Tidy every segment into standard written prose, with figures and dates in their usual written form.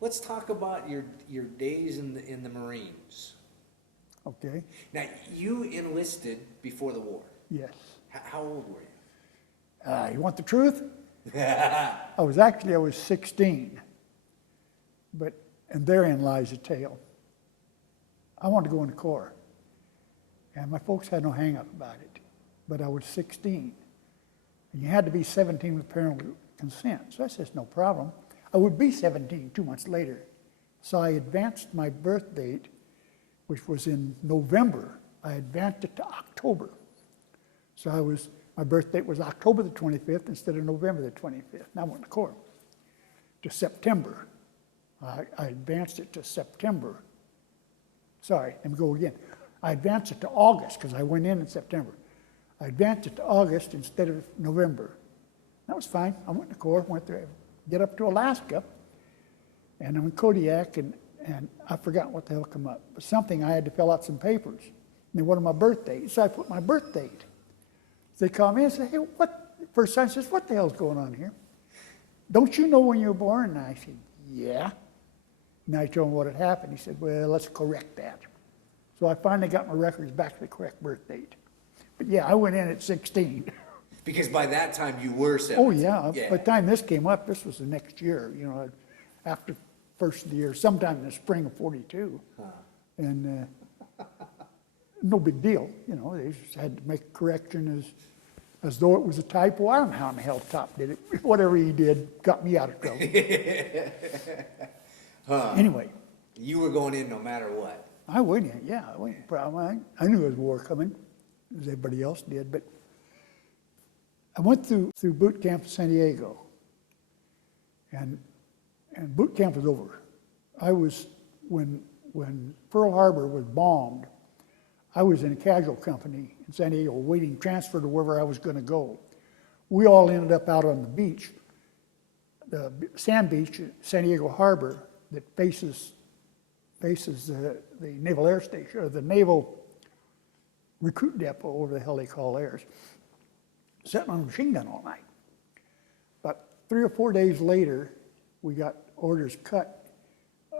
let's talk about your days in the Marines. Okay, Now, you enlisted before the war. yes. How old were you? You want the truth? I was 16. And therein lies the tale. I wanted to go in the Corps. And my folks had no hang up about it. But I was 16. And you had to be 17 with parental consent. So I says, no problem. I would be 17 2 months later. So I advanced my birth date, which was in November. I advanced it to October. So my birth date was October the 25th instead of November the 25th. And I went to Corps to September. I advanced it to September. Sorry, let me go again. I advanced it to August because I went in September. I advanced it to August instead of November. That was fine. I went to Corps, went there, get up to Alaska, and I'm in Kodiak, and I forgot what the hell come up. But something, I had to fill out some papers. And they wanted my birth date, so I put my birth date. So they called me and said, hey, what? First son says, what the hell's going on here? Don't you know when you were born? And I said, yeah. And I told him what had happened. He said, well, let's correct that. So I finally got my records back to the correct birth date. But yeah, I went in at 16. Because by that time you were 17. Oh yeah, by the time this came up, this was the next year, after first of the year, sometime in the spring of 42. And no big deal, they just had to make a correction as though it was a typo. I don't know how in the hell Top did it. Whatever he did got me out of trouble. Anyway. You were going in no matter what. I went in, yeah. I wasn't a problem. I knew there was war coming, as everybody else did. But I went through boot camp in San Diego. And boot camp was over. When Pearl Harbor was bombed, I was in a casual company in San Diego waiting transfer to wherever I was going to go. We all ended up out on the beach, the sand beach at San Diego Harbor that faces the Naval Air Station, or the Naval Recruit Depot, whatever the hell they call theirs, sitting on a machine gun all night. But 3 or 4 days later, we got orders cut,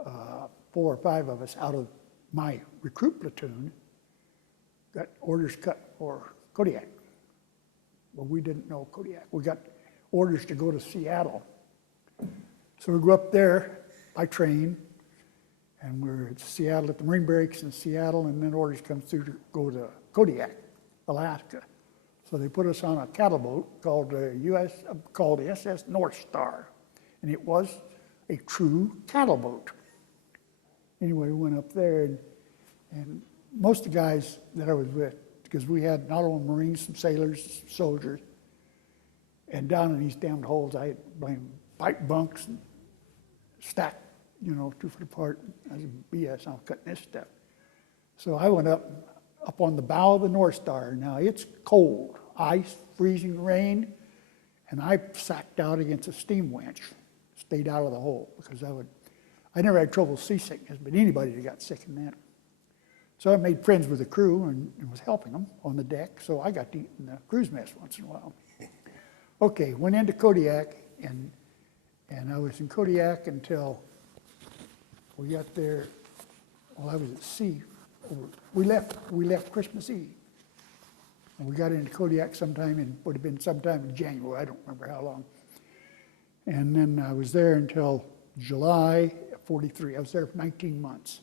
4 or 5 of us out of my recruit platoon, got orders cut for Kodiak. Well, we didn't know Kodiak. We got orders to go to Seattle. So we go up there by train, and we're at Seattle, at the Marine Barracks in Seattle, and then orders come through to go to Kodiak, Alaska. So they put us on a cattle boat called the SS North Star, and it was a true cattle boat. Anyway, we went up there, and most of the guys that I was with, because we had not only Marines, some sailors, soldiers, and down in these damned holes, I had pipe bunks and stacked, 2 foot apart. I said, BS, I'm cutting this stuff. So I went up on the bow of the North Star. Now it's cold, ice, freezing rain, and I sacked out against a steam winch, stayed out of the hole, because I never had trouble seasickness, but anybody that got sick in that. So I made friends with the crew and was helping them on the deck, so I got to eat in the cruise mess once in a while. Okay, went into Kodiak, and I was in Kodiak until we got there. Well, I was at sea. We left Christmas Eve, and we got into Kodiak would have been sometime in January. I don't remember how long. And then I was there until July of 43. I was there for 19 months.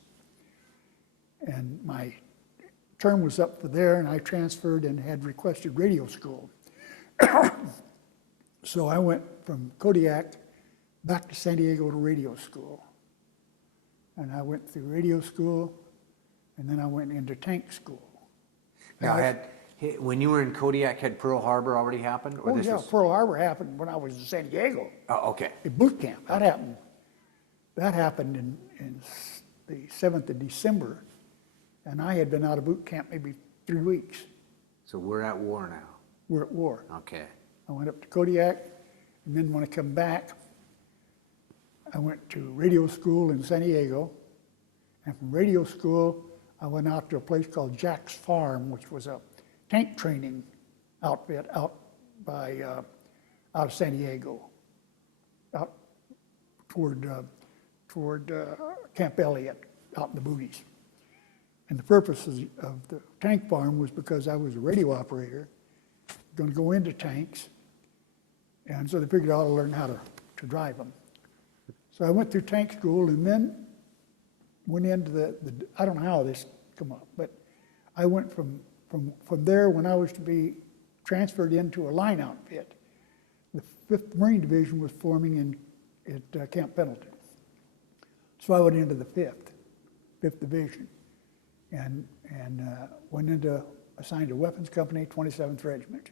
And my term was up for there, and I transferred and had requested radio school. So I went from Kodiak back to San Diego to radio school. And I went through radio school, and then I went into tank school. Now, when you were in Kodiak, had Pearl Harbor already happened? Or Pearl Harbor happened when I was in San Diego. Oh, okay. At boot camp. That happened in the 7th of December, and I had been out of boot camp maybe 3 weeks. So we're at war now. We're at war. Okay. I went up to Kodiak, and then when I come back, I went to radio school in San Diego, and from radio school, I went out to a place called Jack's Farm, which was a tank training outfit out of San Diego, out toward toward Camp Elliott out in the boonies. And the purpose of the tank farm was because I was a radio operator, going to go into tanks, and so they figured I ought to learn how to drive them. So I went through tank school and then went into the I don't know how this come up, but I went from there when I was to be transferred into a line outfit. The 5th Marine Division was forming at Camp Pendleton. So I went into the 5th Division and went into, assigned to Weapons Company, 27th Regiment.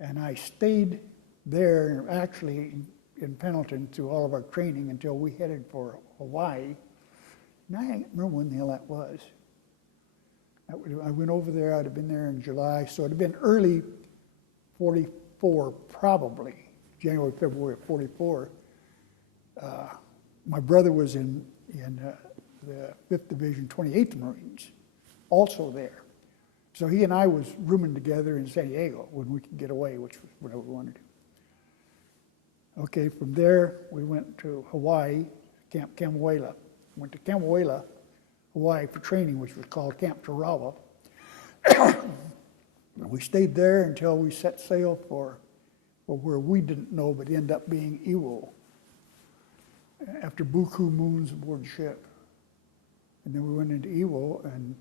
And I stayed there actually in Pendleton through all of our training until we headed for Hawaii. And I can't remember when the hell that was. I went over there, I'd have been there in July, so it'd have been early 44 probably, January, February of 44. My brother was in the 5th Division, 28th Marines, also there. So he and I was rooming together in San Diego when we could get away, which was whatever we wanted to do. Okay, from there we went to Hawaii, Camp Kamuela. Went to Kamuela, Hawaii for training, which was called Camp Tarawa. We stayed there until we set sail for where we didn't know, but ended up being Iwo, after buku moons aboard the ship. And then we went into Iwo, and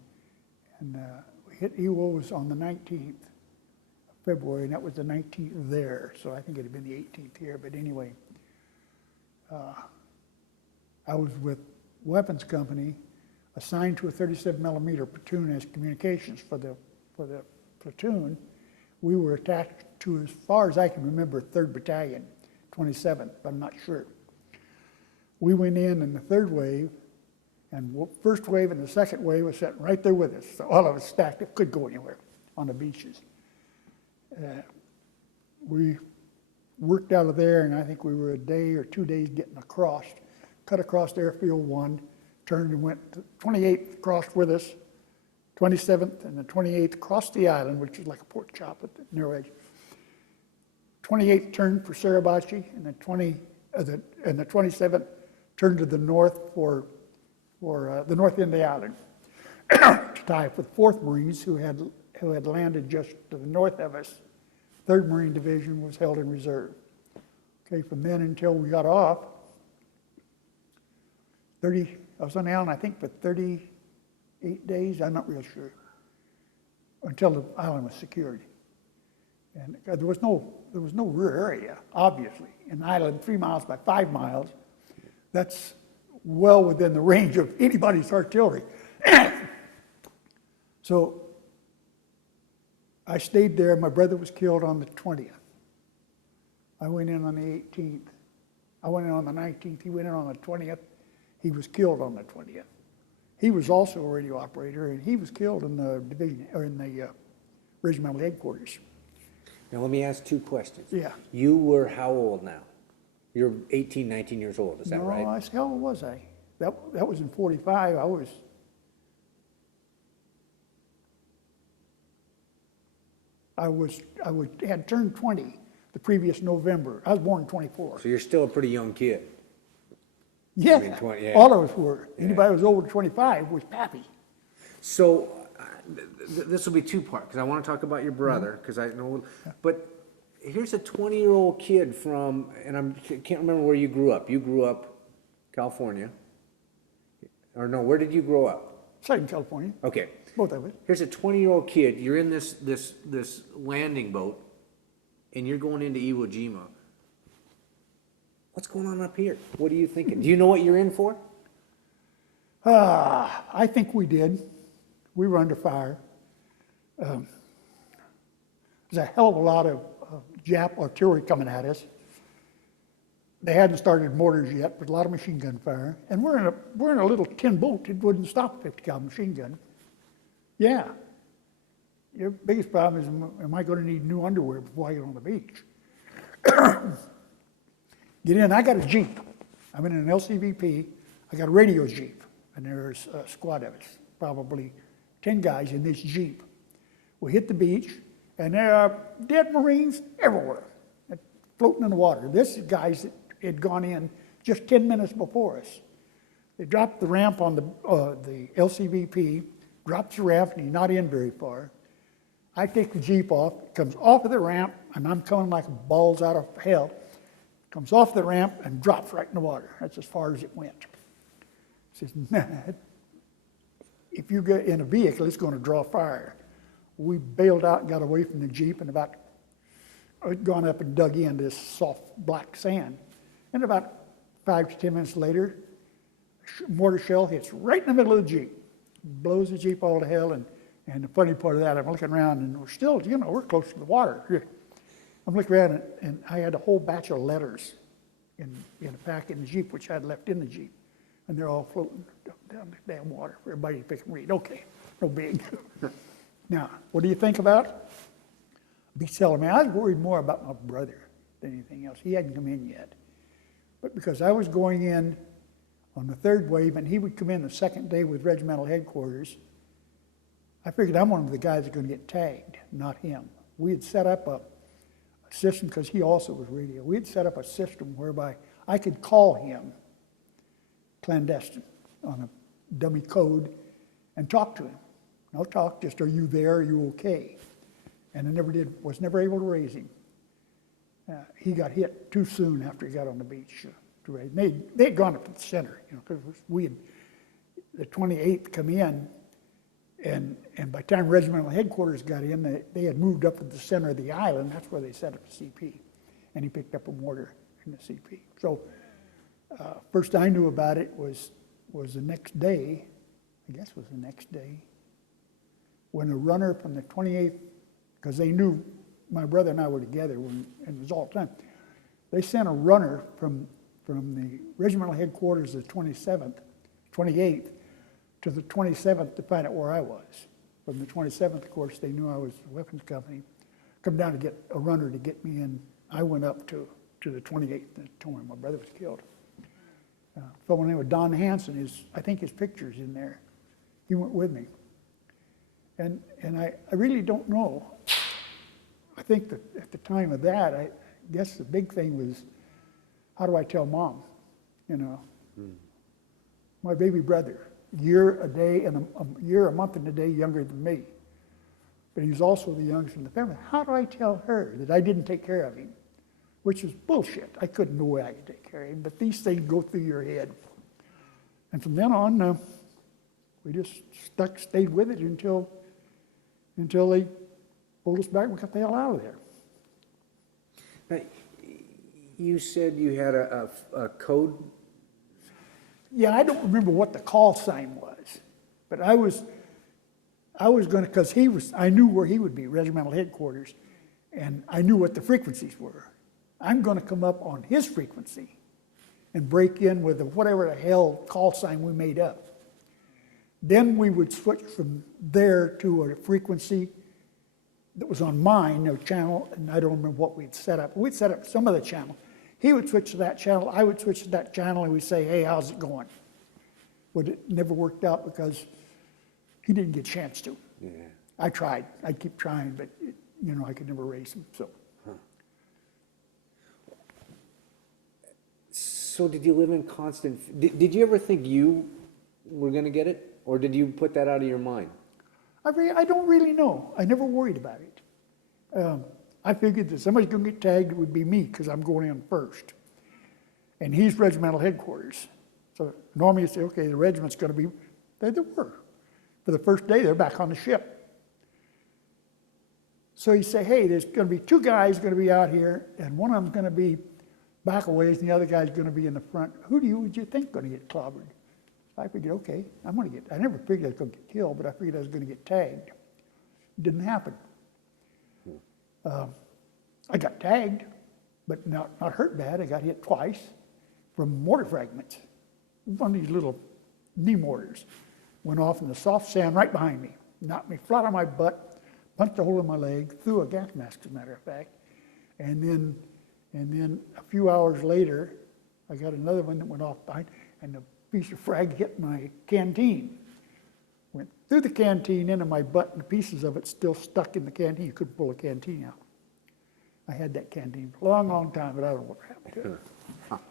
we hit Iwo was on the 19th of February, and that was the 19th there, so I think it had been the 18th here, but anyway. I was with Weapons Company, assigned to a 37 millimeter platoon as communications for the platoon. We were attached to, as far as I can remember, 3rd Battalion, 27th, but I'm not sure. We went in the 3rd wave, and the 1st wave and the 2nd wave was sitting right there with us. So all of us stacked up, couldn't go anywhere on the beaches. We worked out of there, and I think we were a day or 2 days getting across, cut across Airfield 1, turned and went to 28th crossed with us, 27th and the 28th crossed the island, which is like a pork chop at the narrow edge. 28th turned for Suribachi, and the 27th turned to the north for the north end of the island to tie up with 4th Marines who had landed just to the north of us. 3rd Marine Division was held in reserve. Okay, from then until we got off, I was on the island, I think, for 38 days, I'm not real sure, until the island was secured. And there was no rear area, obviously. An island 3 miles by 5 miles, that's well within the range of anybody's artillery. So I stayed there. My brother was killed on the 20th. I went in on the 18th. I went in on the 19th. He went in on the 20th. He was killed on the 20th. He was also a radio operator, and he was killed in the division, or in the regimental headquarters. Now let me ask 2 questions. Yeah. You were how old now? You're 18, 19 years old, is that right? No, how old was I? That was in 45. I had turned 20 the previous November. I was born in 24. So you're still a pretty young kid. Yeah, I mean, 20, yeah. all of us were. Yeah. Anybody who was over 25 was pappy. So this will be 2-part, because I want to talk about your brother, because I know, but here's a 20-year-old kid from, and I can't remember where you grew up. You grew up California, or no, where did you grow up? Southern California. Okay. Both of us. Here's a 20-year-old kid. You're in this landing boat, and you're going into Iwo Jima. What's going on up here? What are you thinking? Do you know what you're in for? I think we did. We were under fire. There's a hell of a lot of Jap artillery coming at us. They hadn't started mortars yet, but a lot of machine gun fire. And we're in a little tin boat. It wouldn't stop a 50 caliber machine gun. Yeah. Your biggest problem is, am I going to need new underwear before I get on the beach? Get in. I got a Jeep. I'm in an LCVP. I got a radio Jeep, and there's a squad of us, probably 10 guys in this Jeep. We hit the beach, and there are dead Marines everywhere, floating in the water. This is guys that had gone in just 10 minutes before us. They dropped the ramp on the LCVP, drops the ramp, and he's not in very far. I take the Jeep off, it comes off of the ramp, and I'm coming like balls out of hell. Comes off the ramp and drops right in the water. That's as far as it went. Says, nah, if you get in a vehicle, it's going to draw fire. We bailed out and got away from the Jeep, and I'd gone up and dug in this soft black sand. And about 5 to 10 minutes later, a mortar shell hits right in the middle of the Jeep, blows the Jeep all to hell. And the funny part of that, I'm looking around, and we're still, we're close to the water. I'm looking around, and I had a whole batch of letters in a pack in the Jeep, which I'd left in the Jeep. And they're all floating down the damn water for everybody to pick and read. Okay, no big. Now, what do you think about? Be telling me, I was worried more about my brother than anything else. He hadn't come in yet. But because I was going in on the third wave, and he would come in the second day with regimental headquarters, I figured I'm one of the guys that's going to get tagged, not him. We had set up a system, because he also was radio, we had set up a system whereby I could call him clandestine on a dummy code and talk to him. No talk, just are you there, are you okay? And I was never able to raise him. He got hit too soon after he got on the beach. They had gone up to the center, because we had, the 28th come in, and by the time regimental headquarters got in, they had moved up to the center of the island. That's where they set up the CP. And he picked up a mortar in the CP. So first I knew about it was the next day, I guess it was the next day, when a runner from the 28th, because they knew my brother and I were together, and it was all the time, they sent a runner from the regimental headquarters of the 28th, to the 27th to find out where I was. From the 27th, of course, they knew I was a weapons company. Come down to get a runner to get me in. I went up to the 28th and told him my brother was killed. A fellow named Don Hansen, I think his picture's in there. He went with me. And I really don't know. I think that at the time of that, I guess the big thing was, how do I tell Mom? My baby brother, a month and a day younger than me. But he was also the youngest in the family. How do I tell her that I didn't take care of him? Which is bullshit. I couldn't know way I could take care of him, but these things go through your head. And from then on, we just stayed with it until they pulled us back and we got the hell out of there. Now, you said you had a code? Yeah, I don't remember what the call sign was, but I was going to, because I knew where he would be, regimental headquarters, and I knew what the frequencies were. I'm going to come up on his frequency and break in with whatever the hell call sign we made up. Then we would switch from there to a frequency that was on mine, no channel, and I don't remember what we'd set up. We'd set up some of the channel. He would switch to that channel, I would switch to that channel, and we'd say, hey, how's it going? But it never worked out because he didn't get a chance to. Yeah. I tried. I'd keep trying, but I could never raise him. So did you live in constant, did you ever think you were going to get it? Or did you put that out of your mind? I don't really know. I never worried about it. I figured that somebody's going to get tagged, it would be me, because I'm going in first. And he's regimental headquarters. So normally you say, okay, the regiment's going to be, they were. For the first day, they're back on the ship. So you say, hey, there's going to be 2 guys going to be out here, and one of them's going to be back a ways, and the other guy's going to be in the front. Who would you think going to get clobbered? I figured, okay, I never figured I was going to get killed, but I figured I was going to get tagged. It didn't happen. I got tagged, but not hurt bad. I got hit twice from mortar fragments. One of these little knee mortars went off in the soft sand right behind me, knocked me flat on my butt, punched a hole in my leg, threw a gas mask, as a matter of fact. And then a few hours later, I got another one that went off behind, and the piece of frag hit my canteen. Went through the canteen into my butt, and the pieces of it still stuck in the canteen. You couldn't pull a canteen out. I had that canteen for a long, long time, but I don't know what happened to it.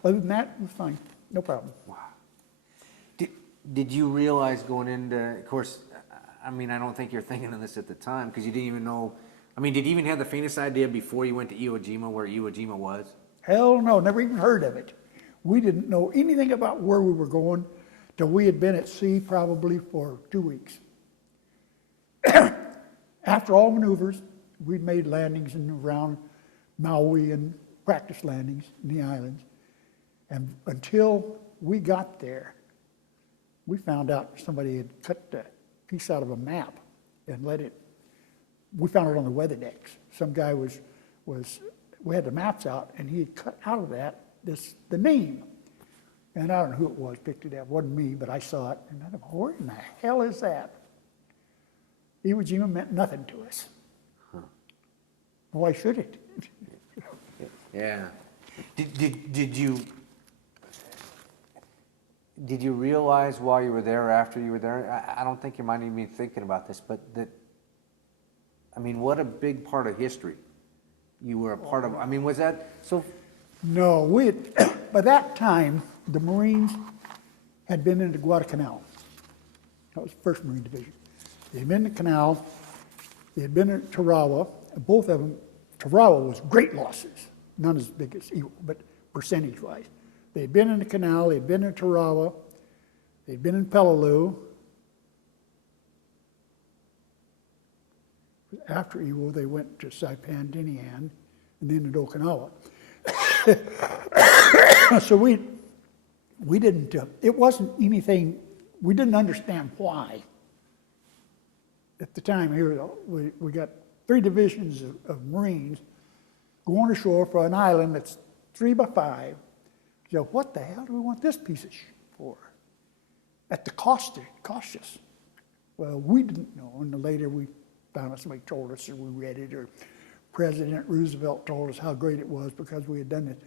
Other than that, it was fine, no problem. Did you realize going into, of course, I mean, I don't think you're thinking of this at the time, because you didn't even know, I mean, did you even have the faintest idea before you went to Iwo Jima where Iwo Jima was? Hell no, never even heard of it. We didn't know anything about where we were going till we had been at sea probably for 2 weeks. After all maneuvers, we'd made landings in around Maui and practice landings in the islands. And until we got there, we found out somebody had cut a piece out of a map and let it, we found it on the weather decks. Some guy was we had the maps out and he had cut out of that the name. And I don't know who it was, picked it up. It wasn't me, but I saw it. And I thought, where in the hell is that? Iwo Jima meant nothing to us. Huh. Why should it? Yeah. Did you realize while you were there or after you were there, I don't think you might even be thinking about this, but that, I mean, what a big part of history you were a part of. I mean, was that so? No, by that time, the Marines had been into Guadalcanal. That was the 1st Marine Division. They'd been in the canal, they had been in Tarawa, and both of them, Tarawa was great losses, none as big as Iwo, but percentage-wise. They'd been in the canal, they'd been in Tarawa, they'd been in Peleliu. After Iwo, they went to Saipan, Dinian, and then to Okinawa. So we didn't, it wasn't anything, we didn't understand why. At the time here, we got 3 divisions of Marines going ashore for an island that's 3 by 5. So what the hell do we want this piece of shit for? At the cost us. Well, we didn't know, and later we found out somebody told us, or we read it, or President Roosevelt told us how great it was because we had done it.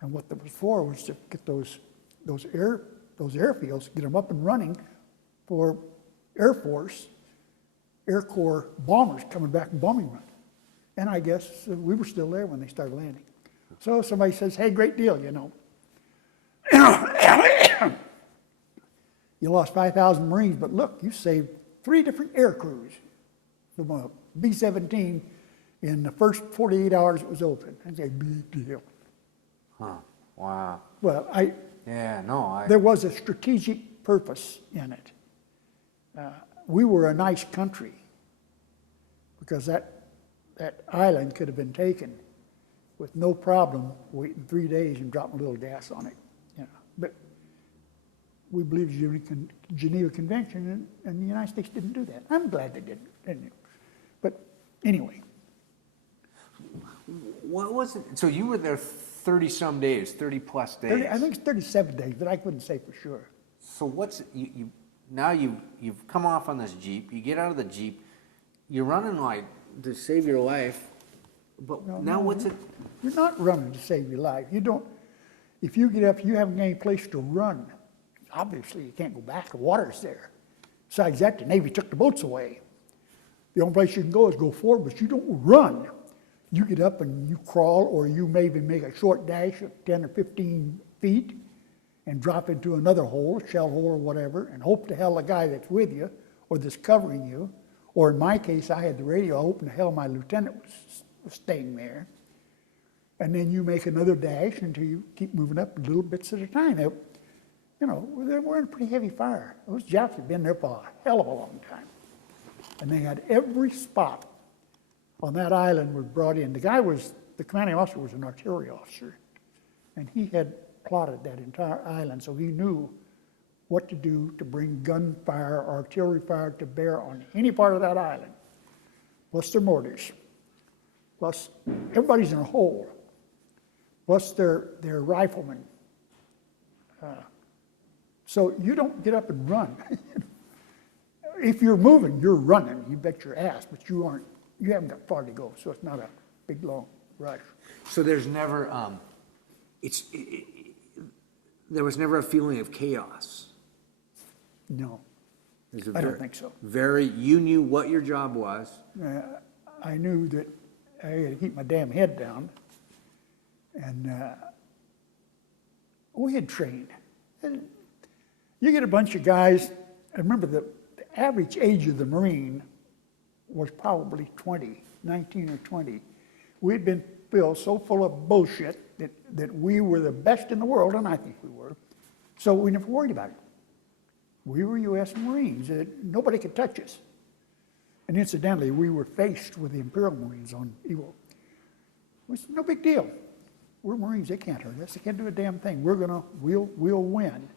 And what that was for was to get those airfields, get them up and running for Air Force, Air Corps bombers coming back and bombing run. And I guess we were still there when they started landing. So somebody says, hey, great deal, you know. You lost 5,000 Marines, but look, you saved 3 different air crews from a B-17 in the first 48 hours it was open. That's a big deal. Huh. Wow. Well, there was a strategic purpose in it. We were a nice country because that island could have been taken with no problem waiting 3 days and dropping a little gas on it. You know. But we believed the Geneva Convention, and the United States didn't do that. I'm glad they didn't. But anyway. What was it? So you were there 30-some days, 30-plus days. I think it's 37 days, but I couldn't say for sure. So what's now you've come off on this Jeep. You get out of the Jeep. You're running like to save your life. But what's it? You're not running to save your life. You don't. If you get up, you haven't any place to run. Obviously, you can't go back. The water's there. Besides that, the Navy took the boats away. The only place you can go is go forward, but you don't run. You get up and you crawl, or you maybe make a short dash of 10 or 15 feet and drop into another hole, shell hole or whatever, and hope to hell the guy that's with you or that's covering you, or in my case, I had the radio, I hope to hell my lieutenant was staying there. And then you make another dash until you keep moving up little bits at a time. You know, we're in pretty heavy fire. Those Japs had been there for a hell of a long time. And they had every spot on that island was brought in. The commanding officer was an artillery officer, and he had plotted that entire island, so he knew what to do to bring gunfire, artillery fire to bear on any part of that island, plus their mortars, plus everybody's in a hole, plus their riflemen. So you don't get up and run. If you're moving, you're running, you bet your ass, but you haven't got far to go, so it's not a big, long rush. So there's never, there was never a feeling of chaos. No, I don't think so. You knew what your job was. I knew that I had to keep my damn head down, and we had trained. And you get a bunch of guys, I remember the average age of the Marine was probably 20, 19 or 20. We'd been filled so full of bullshit that we were the best in the world, and I think we were. So we never worried about it. We were U.S. Marines. Nobody could touch us. And incidentally, we were faced with the Imperial Marines on Iwo. It was no big deal. We're Marines. They can't hurt us. They can't do a damn thing. We'll win.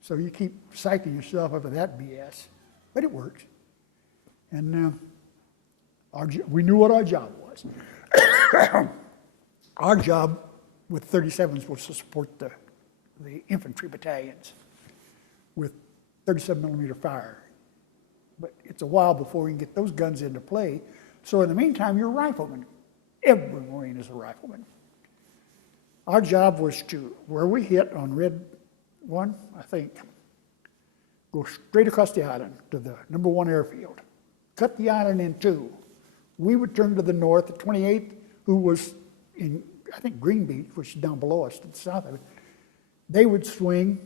So you keep psyching yourself up with that BS. But it works. And we knew what our job was. Our job with 37s was to support the infantry battalions with 37 millimeter fire. But it's a while before we can get those guns into play. So in the meantime, you're a rifleman. Every Marine is a rifleman. Our job was to, where we hit on Red 1, I think, go straight across the island to the #1 airfield. Cut the island in two. We would turn to the north, the 28th, who was in, I think, Green Beach, which is down below us to the south of it. They would swing,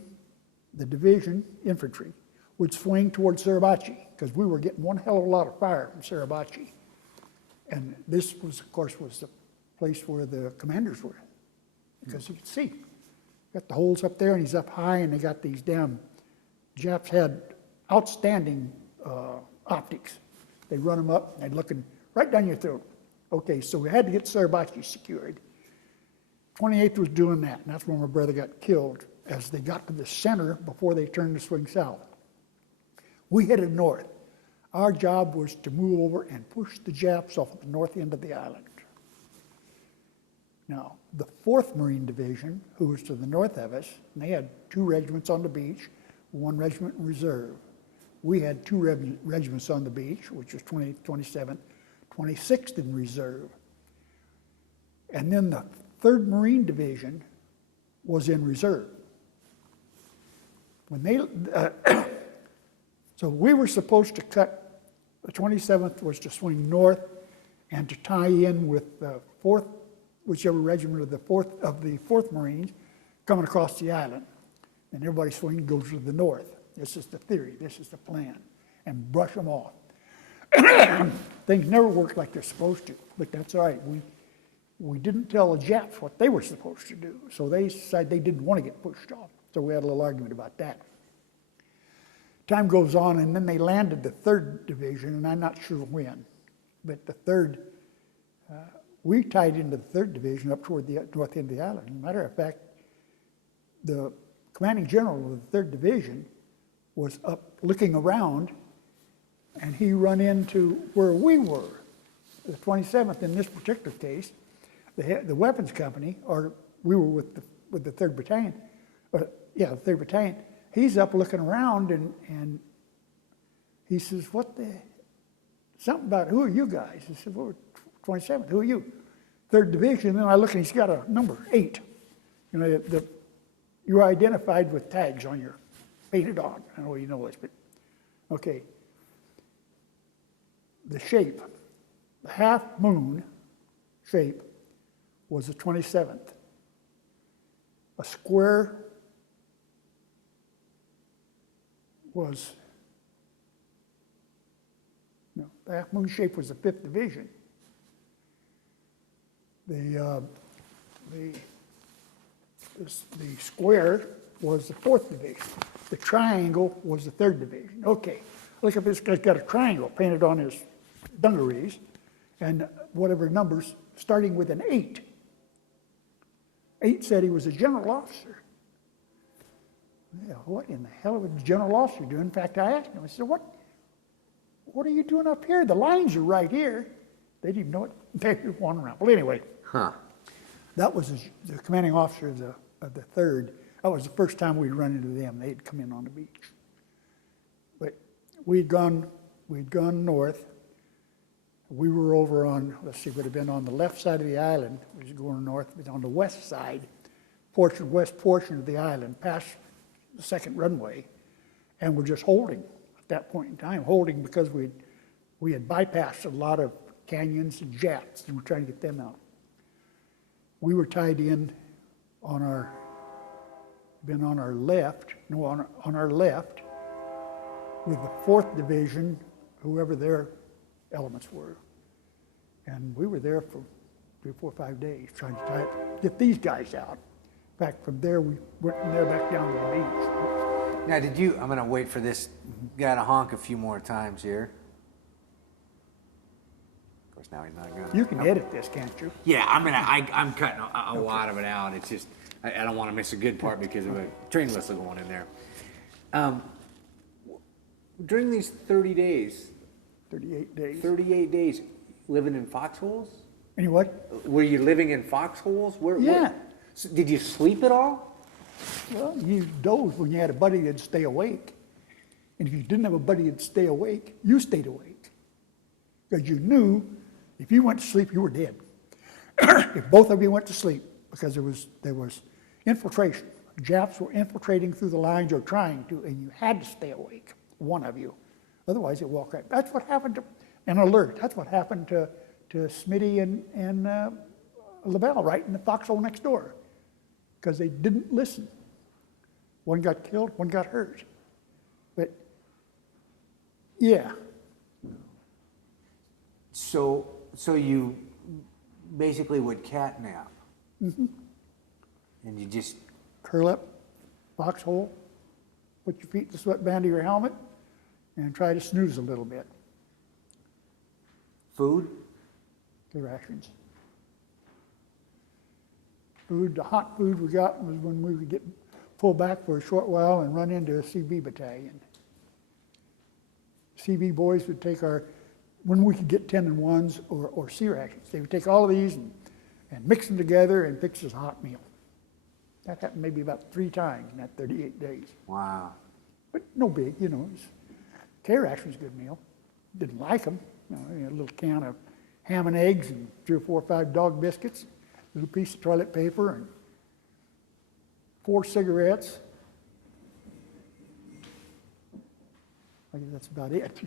the division, infantry, would swing towards Suribachi, because we were getting one hell of a lot of fire from Suribachi. And this was, of course, was the place where the commanders were, because you could see. Got the holes up there, and he's up high, and they got these damn, Japs had outstanding optics. They'd run them up, and they'd look right down your throat. Okay, so we had to get Suribachi secured. 28th was doing that, and that's when my brother got killed as they got to the center before they turned to swing south. We headed north. Our job was to move over and push the Japs off at the north end of the island. Now, the 4th Marine Division, who was to the north of us, and they had 2 regiments on the beach, 1 regiment in reserve. We had 2 regiments on the beach, which was 20th, 27th, 26th in reserve. And then the 3rd Marine Division was in reserve. When they, so we were supposed to cut, the 27th was to swing north and to tie in with the 4th, whichever regiment of the 4th Marines coming across the island. And everybody swing goes to the north. This is the theory, this is the plan, and brush them off. Things never work like they're supposed to, but that's all right. We didn't tell the Japs what they were supposed to do, so they decided they didn't want to get pushed off. So we had a little argument about that. Time goes on, and then they landed the 3rd Division, and I'm not sure when, but the 3rd, we tied into the 3rd Division up toward the north end of the island. As a matter of fact, the commanding general of the 3rd Division was up looking around, and he run into where we were, the 27th in this particular case, the weapons company, or we were with the 3rd Battalion, the 3rd Battalion. He's up looking around, and he says, something about, who are you guys? He said, well, we're 27th, who are you? 3rd Division, and then I look, and he's got a number, 8. You know, you're identified with tags on your painted on. I don't know if you know this, but okay. The shape, the half moon shape was the 27th. A square was, no, the half moon shape was the 5th Division. The square was the 4th Division. The triangle was the 3rd Division. Okay, look if this guy's got a triangle painted on his dungarees, and whatever numbers, starting with an 8. 8 said he was a general officer. Yeah, what in the hell would a general officer do? In fact, I asked him, I said, what are you doing up here? The lines are right here. They didn't even know it. They were wandering around. Well, anyway, that was the commanding officer of the 3rd. That was the first time we'd run into them. They'd come in on the beach. But we'd gone north. We were over on, let's see, would have been on the left side of the island. We was going north, but on the west side, west portion of the island, past the 2nd runway, and we're just holding at that point in time, holding because we had bypassed a lot of canyons and Japs, and we're trying to get them out. We were tied in on our been on our left, no, on our left, with the 4th Division, whoever their elements were. And we were there for 3, 4, 5 days trying to get these guys out. In fact, from there, we went from there back down to the beach. Now, did you, I'm going to wait for this guy to honk a few more times here. Of course, now he's not going to. You can edit this, can't you? Yeah, I'm cutting a lot of it out. It's just, I don't want to miss a good part because of a train whistle going in there. During these 30 days, 38 days. 38 days, living in foxholes? Any what? Were you living in foxholes? Yeah. So did you sleep at all? Well, you dozed when you had a buddy that'd stay awake. And if you didn't have a buddy that'd stay awake, you stayed awake. Because you knew if you went to sleep, you were dead. If both of you went to sleep, because there was infiltration. Japs were infiltrating through the lines or trying to, and you had to stay awake, one of you. Otherwise, it walked right. That's what happened to, an alert. That's what happened to Smitty and LaBelle right in the foxhole next door. Because they didn't listen. One got killed, one got hurt. But, yeah. So you basically would catnap. Mm-hmm. And you just Curl up, foxhole, put your feet in the sweatband of your helmet, and try to snooze a little bit. food? The rations. Food, the hot food we got was when we would get pulled back for a short while and run into a CB battalion. CB boys would take when we could get 10 and 1s or C rations, they would take all of these and mix them together and fix us a hot meal. That happened maybe about 3 times in that 38 days. Wow. But no big, K ration's a good meal. Didn't like them. A little can of ham and eggs and 3 or 4 or 5 dog biscuits, a little piece of toilet paper and 4 cigarettes. I guess that's about it.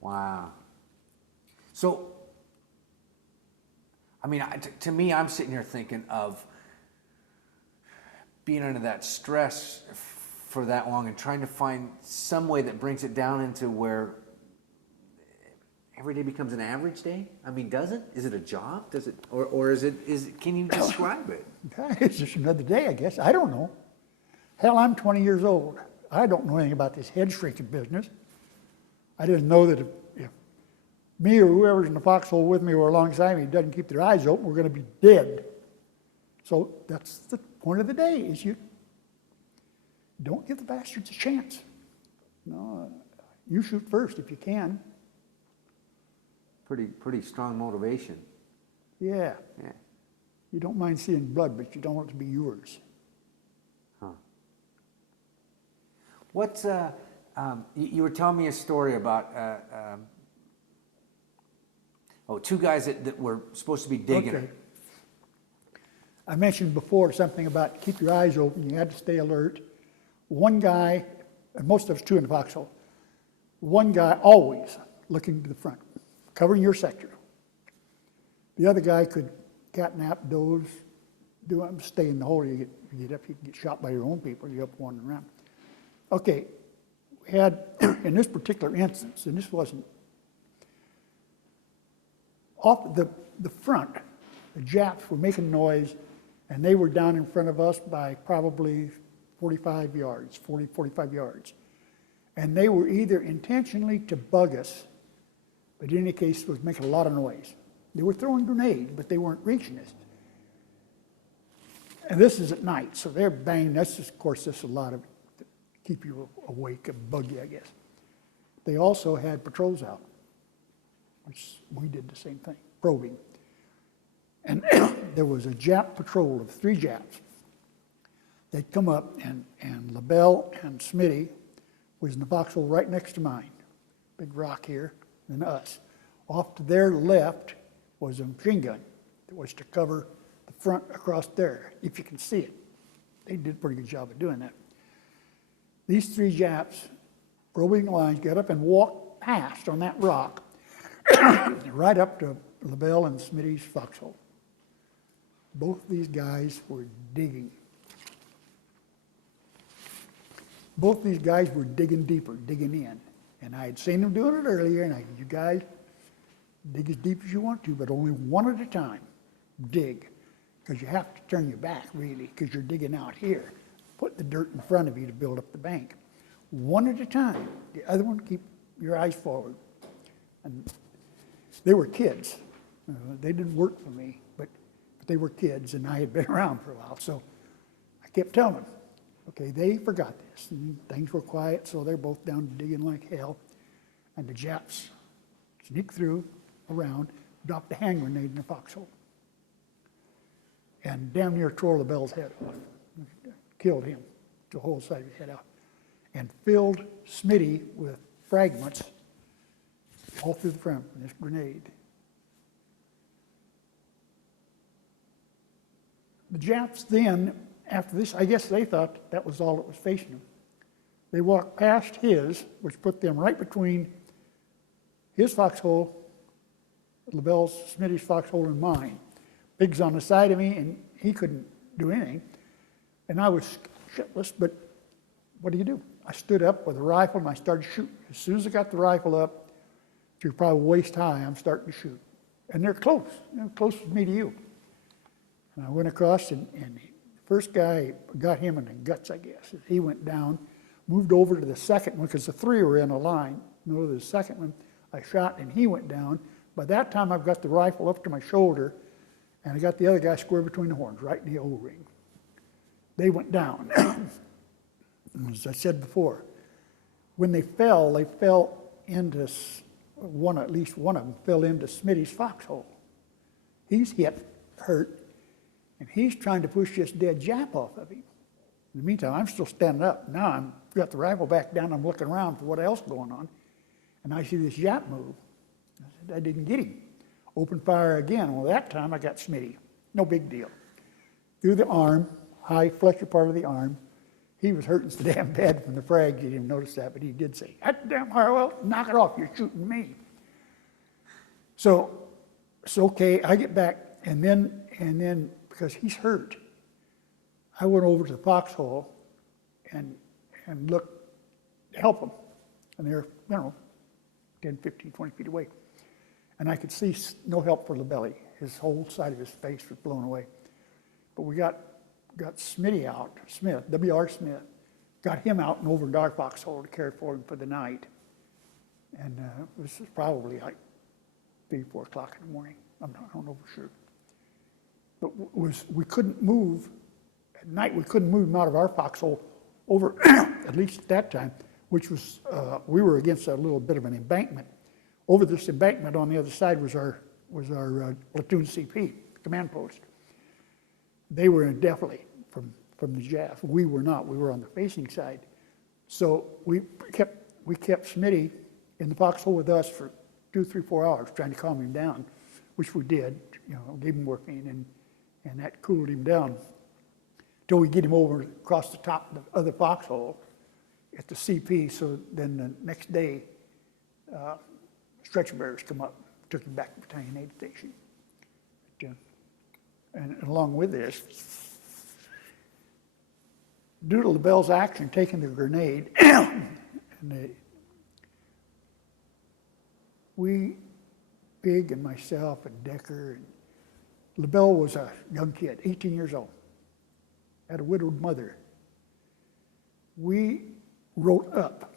Wow. So, I mean, to me, I'm sitting here thinking of being under that stress for that long and trying to find some way that brings it down into where every day becomes an average day. I mean, does it? Is it a job? Does it, or is it? Can you describe it? It's just another day, I guess. I don't know. Hell, I'm 20 years old. I don't know anything about this head shrinking business. I didn't know that if me or whoever's in the foxhole with me or alongside me doesn't keep their eyes open, we're going to be dead. So that's the point of the day, is you don't give the bastards a chance. No, you shoot first if you can. Pretty strong motivation. Yeah. Yeah. You don't mind seeing blood, but you don't want it to be yours. Huh. What's you were telling me a story about 2 guys that were supposed to be digging. Okay. I mentioned before something about keep your eyes open. You had to stay alert. One guy, and most of us 2 in the foxhole, one guy always looking to the front, covering your sector. The other guy could catnap, doze, stay in the hole. You get up, you can get shot by your own people. You're up wandering around. Okay, we had, in this particular instance, and this wasn't, off the front, the Japs were making noise, and they were down in front of us by probably 45 yards, 40, 45 yards. And they were either intentionally to bug us, but in any case was making a lot of noise. They were throwing grenades, but they weren't reaching us. And this is at night, so they're banging. That's just, of course, this is a lot of keep you awake and bug you, I guess. They also had patrols out, which we did the same thing, probing. And there was a Jap patrol of 3 Japs. They'd come up, and LaBelle and Smitty was in the foxhole right next to mine, big rock here, and us. Off to their left was a machine gun that was to cover the front across there, if you can see it. They did a pretty good job of doing that. These 3 Japs, probing lines, got up and walked past on that rock, right up to LaBelle and Smitty's foxhole. Both these guys were digging. both these guys were digging deeper, digging in. And I had seen them doing it earlier, and I said, you guys, dig as deep as you want to, but only one at a time. Dig. Because you have to turn your back, really, because you're digging out here. Put the dirt in front of you to build up the bank. One at a time. The other one, keep your eyes forward. And they were kids. They didn't work for me, but they were kids, and I had been around for a while. So I kept telling them, okay, they forgot this. And things were quiet, so they're both down digging like hell. And the Japs sneaked through, around, dropped a hand grenade in the foxhole. And damn near tore LaBelle's head off. Killed him, the whole side of his head out. And filled Smitty with fragments all through the front of this grenade. The Japs then, after this, I guess they thought that was all that was facing them. They walked past his, which put them right between his foxhole, LaBelle's, Smitty's foxhole, and mine. Pigs on the side of me, and he couldn't do anything. And I was shitless, but what do? I stood up with a rifle and I started shooting. As soon as I got the rifle up, to probably waist high, I'm starting to shoot. And they're close, close as me to you. And I went across, and the first guy got him in the guts, I guess. He went down, moved over to the second one, because the three were in a line. No, the second one, I shot, and he went down. By that time, I've got the rifle up to my shoulder, and I got the other guy square between the horns, right in the O-ring. They went down. As I said before, when they fell into at least one of them fell into Smitty's foxhole. He's hit, hurt, and he's trying to push this dead Jap off of him. In the meantime, I'm still standing up. Now I've got the rifle back down. I'm looking around for what else going on, and I see this Jap move. I said, I didn't get him. Open fire again. Well, that time I got Smitty. No big deal. Through the arm, high fleshy part of the arm. He was hurting so damn bad from the frag. You didn't notice that, but he did say, "God damn Harwell, knock it off, you're shooting me." So it's okay, I get back, and then because he's hurt, I went over to the foxhole and looked to help him. And they're, 10, 15, 20 feet away. And I could see no help for LaBelle. His whole side of his face was blown away. But we got Smitty out, Smith, W.R. Smith, got him out and over to our foxhole to care for him for the night. And this was probably like 3, 4 o'clock in the morning. I don't know for sure. But we couldn't move, at night we couldn't move him out of our foxhole over, at least at that time, which was, we were against a little bit of an embankment. Over this embankment on the other side was our platoon CP, command post. They were definitely from the Japs. We were not. We were on the facing side. So we kept Smitty in the foxhole with us for 2, 3, 4 hours trying to calm him down, which we did. Gave him morphine and that cooled him down till we get him over across the top of the other foxhole at the CP. So then the next day, stretcher bearers come up, took him back to Battalion Aid Station. And along with this, due to LaBelle's action taking the grenade, Big and myself and Decker, and LaBelle was a young kid, 18 years old, had a widowed mother. We wrote up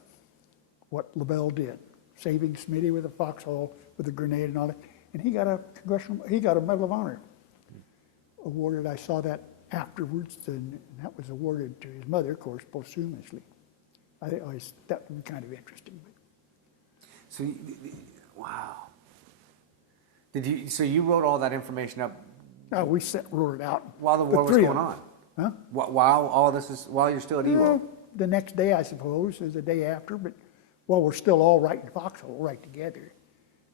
what LaBelle did, saving Smitty with a foxhole, with a grenade and all that, and he got a Medal of Honor awarded. I saw that afterwards, and that was awarded to his mother, of course, posthumously. I always that was kind of interesting. So, wow. So you wrote all that information up? No, we wrote it out while the war was going on. Huh? While you're still at Iwo. Well, the next day, I suppose, or the day after, but while we're still all right in the foxhole, right together,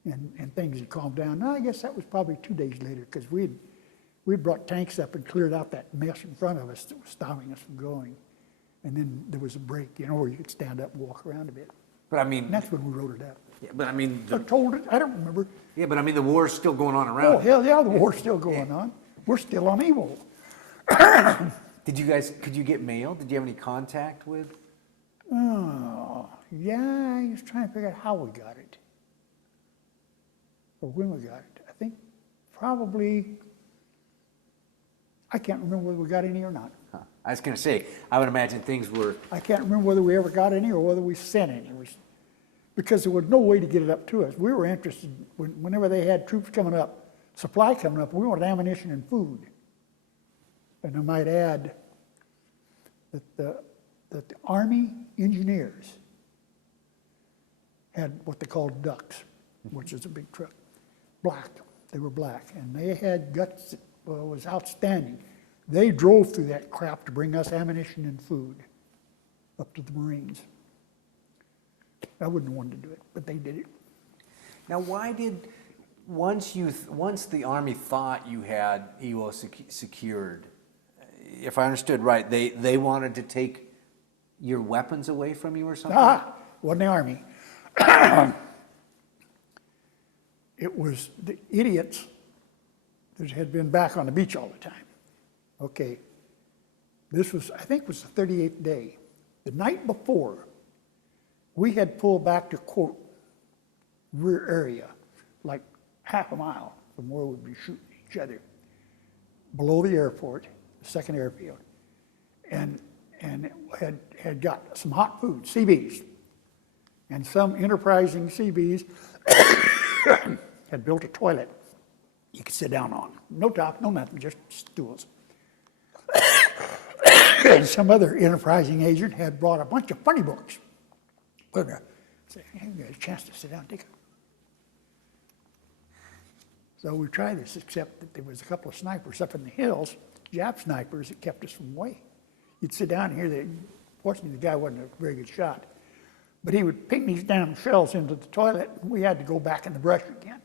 and things had calmed down. Now, I guess that was probably 2 days later, because we'd brought tanks up and cleared out that mess in front of us that was stopping us from going. And then there was a break, where you could stand up and walk around a bit. But I mean, and that's when we wrote it out. Yeah, but I mean, I told it. I don't remember. Yeah, but I mean, the war's still going on around. Oh hell yeah, the war's still going on. We're still on Iwo. Could you get mail? Did you have any contact with? Oh, yeah, I was trying to figure out how we got it. Or when we got it. I think probably, I can't remember whether we got any or not. Huh. I was going to say, I would imagine things were, I can't remember whether we ever got any or whether we sent any. Because there was no way to get it up to us. We were interested, whenever they had troops coming up, supply coming up, we wanted ammunition and food. And I might add that the Army engineers had what they called ducks, which is a big truck, black. They were black, and they had guts that was outstanding. They drove through that crap to bring us ammunition and food up to the Marines. I wouldn't have wanted to do it, but they did it. now why did, once the Army thought you had Iwo secured, if I understood right, they wanted to take your weapons away from you or something? Wasn't the Army. It was the idiots that had been back on the beach all the time. Okay, this was, I think it was the 38th day. The night before, we had pulled back to, quote, rear area, like half a mile from where we'd be shooting each other, below the airport, the second airfield, and had got some hot food, CBs, and some enterprising CBs had built a toilet you could sit down on. No top, no nothing, just stools. And some other enterprising agent had brought a bunch of funny books. We're going to say, hey, you got a chance to sit down and take a. So we tried this, except that there was a couple of snipers up in the hills, Jap snipers, that kept us from away. You'd sit down here, fortunately the guy wasn't a very good shot, but he would ping these damn shells into the toilet, and we had to go back in the brush again.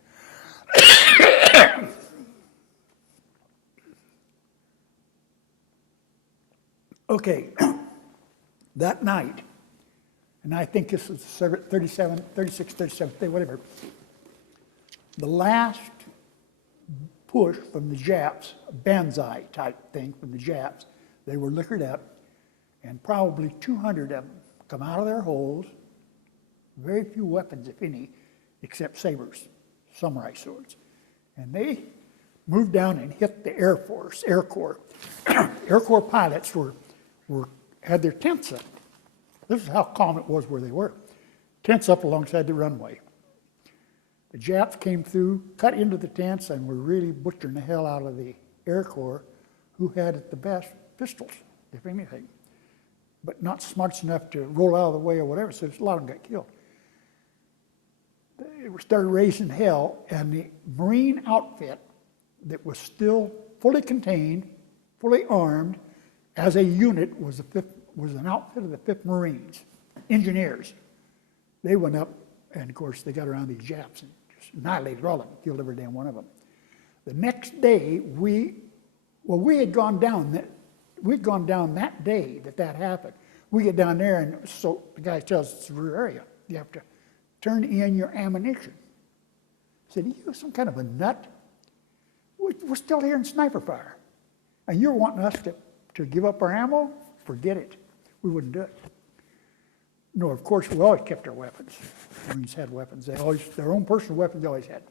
Okay, that night, and I think this was the 37th day, whatever, the last push from the Japs, a banzai type thing from the Japs, they were liquored up, and probably 200 of them come out of their holes, very few weapons, if any, except sabers, samurai swords. And they moved down and hit the Air Corps. Air Corps pilots had their tents up. This is how calm it was where they were. Tents up alongside the runway. The Japs came through, cut into the tents, and were really butchering the hell out of the Air Corps, who had at the best pistols, if anything, but not smart enough to roll out of the way or whatever, so a lot of them got killed. They started raising hell, and the Marine outfit that was still fully contained, fully armed, as a unit was an outfit of the 5th Marines, engineers. They went up, and of course they got around these Japs and just annihilated all of them, killed every damn one of them. The next day, we had gone down that day that happened. We get down there, and so the guy tells us it's the rear area. You have to turn in your ammunition. I said, are you some kind of a nut? We're still here in sniper fire. And you're wanting us to give up our ammo? Forget it. We wouldn't do it. No, of course, we always kept our weapons. Marines had weapons. Their own personal weapons they always had.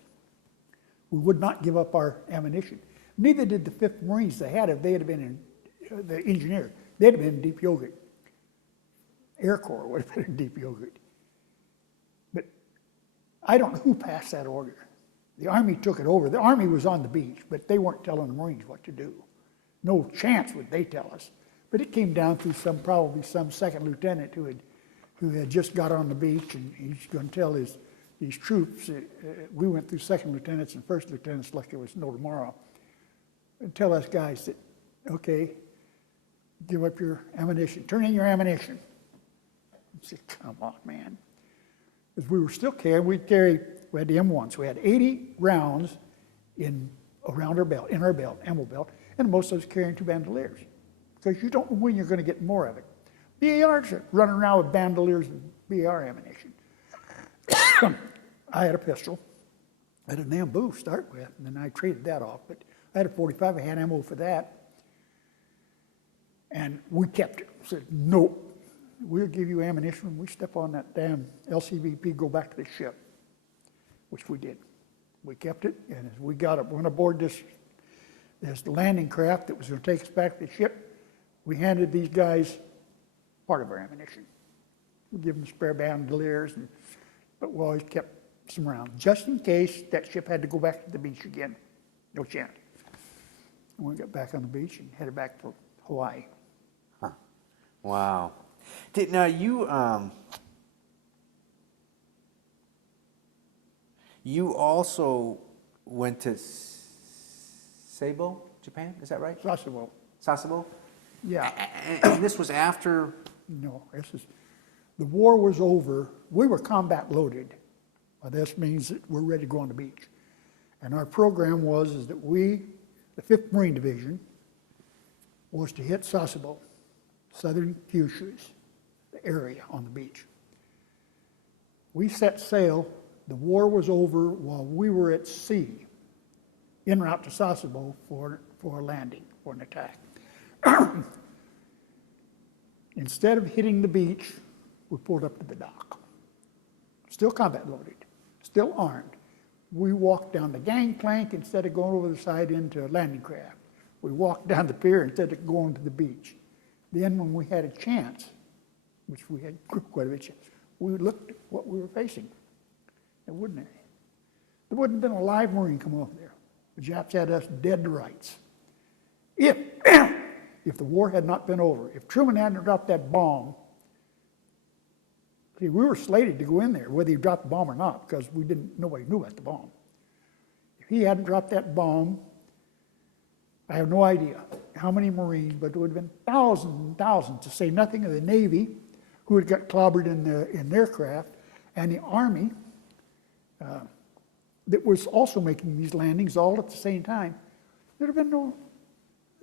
We would not give up our ammunition. Neither did the 5th Marines. They had been in, the engineer, they'd have been in deep yogurt. Air Corps would have been in deep yogurt. But I don't know who passed that order. The Army took it over. The Army was on the beach, but they weren't telling the Marines what to do. No chance would they tell us. But it came down through probably some second lieutenant who had just got on the beach, and he's going to tell these troops, we went through second lieutenants and first lieutenants like it was no tomorrow, and tell us guys that, okay, give up your ammunition, turn in your ammunition. I said, come on, man. Because we were still carrying, we had the M1s, we had 80 rounds around our belt, in our belt, ammo belt, and most of us carrying 2 bandoliers, because you don't know when you're going to get more of it. BARs are running around with bandoliers and BAR ammunition. I had a pistol. I had an Nambu to start with, and then I traded that off. But I had a 45. I had ammo for that. And we kept it. Said, nope, we'll give you ammunition. We step on that damn LCVP, go back to the ship, which we did. We kept it, and as we went aboard this landing craft that was going to take us back to the ship, we handed these guys part of our ammunition. We give them spare bandoliers, but we always kept some around, just in case that ship had to go back to the beach again. No chance. And we got back on the beach and headed back for Hawaii. Huh. Wow. Now you also went to Seibo, Japan, is that right? Sasebo. Sasebo? Yeah. And this was after? No, the war was over. We were combat loaded. Well, this means that we're ready to go on the beach. And our program is that we, the 5th Marine Division, was to hit Sasebo, southern Kyushu, the area on the beach. We set sail. The war was over while we were at sea, en route to Sasebo for a landing, for an attack. Instead of hitting the beach, we pulled up to the dock. Still combat loaded, still armed. We walked down the gangplank instead of going over the side into a landing craft. We walked down the pier instead of going to the beach. Then when we had a chance, which we had quite a bit of chance, we looked at what we were facing. There wouldn't have been a live Marine come over there. The Japs had us dead to rights. If the war had not been over, if Truman hadn't dropped that bomb, see, we were slated to go in there, whether he dropped the bomb or not, because nobody knew about the bomb. If he hadn't dropped that bomb, I have no idea how many Marines, but there would have been thousands and thousands, to say nothing of the Navy, who had got clobbered in their craft, and the Army, that was also making these landings all at the same time. There'd have been no.